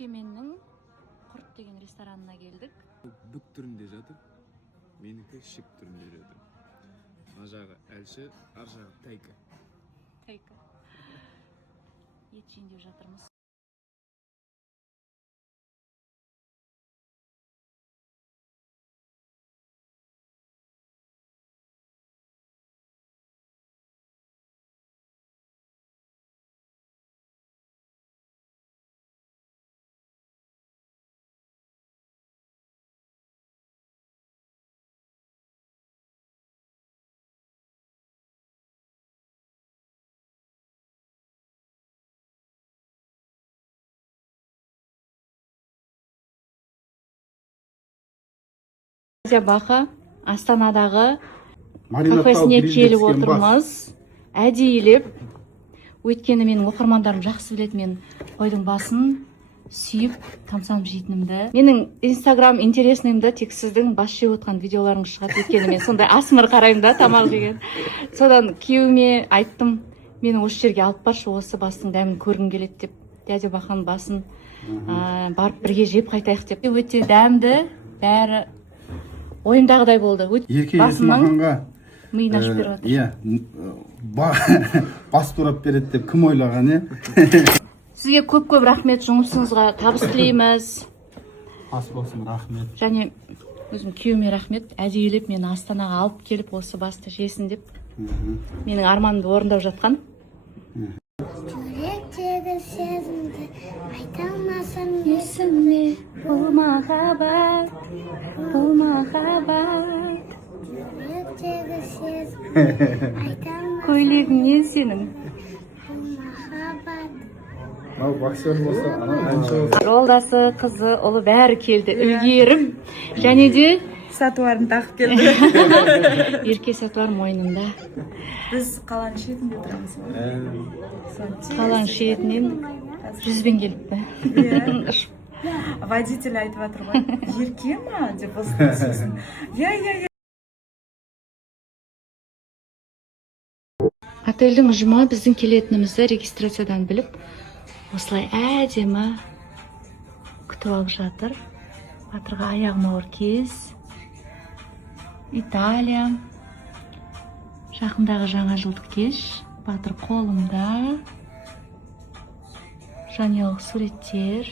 Өскеменнің Құрт деген ресторанына келдік. Бүк түрінде жатыр. Менікі шик түрінде жатыр. Ана жағы әлші, ар жағы тайка. Тайка. Ет жейін деп жатырмыз. Баха Астанадағы кафесіне келіп отырмыз. Әдейілеп. Өйткені менің оқырмандарым жақсы біледі, мен қойдың басын сүйіп, тамсанып жейтінімді. Менің инстаграм интересныйымда тек сіздің бас жеп отқан видеоларыңыз шығады. Өйткені мен сондай асмыр қараймын да, тамақ жеген. Содан күйеуіме айттым, мені осы жерге алып баршы, осы бастың дәмін көргім келеді деп. Дядя Баханың басын барып бірге жеп қайтайық деп. Өте дәмді, бәрі ойымдағыдай болды. Басымның миын ашып беріп отыр. Иә, бас турап береді деп кім ойлаған, е? Сізге көп-көп рахмет, жұмысыңызға табыс тілейміз. Ас болсын, рахмет. Және өзім күйеуіме рахмет. Әдейілеп мені Астанаға алып келіп, осы басты жесін деп. Менің арманымды орындап жатқан. Жүректегі сезімді айта алмасам Есіме бұл махаббат, бұл махаббат. Жүректегі сезімді айта алмасам Көйлегің не сенің? бұл махаббат. Мынау боксер болса, әнші болса. Жолдасы, қызы, ұлы бәрі келді. Үлгерім. Және де Сатуарын тағып келді. ерке сатуар мойнында. Біз қаланың шетінде тұрамыз. Қаланың шетінен 100-бен келіпті. Водитель айтып жатыр ғой. Ерке ма деп осыны сөзін. Иә. Отельдің ұжымы біздің келетінімізді регистрациядан біліп, осылай әдемі күтіп алып жатыр. Батырға аяғына ауыр кез. Италия. Жақындағы жаңа жылдық кеш. Батыр қолымда. Жанұялық суреттер.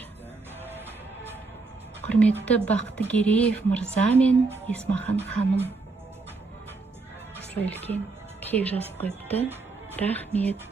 Құрметті Бақтыгереев мырза мен Есмахан ханым. Осылай үлкен кек жазып қойыпты. Рахмет.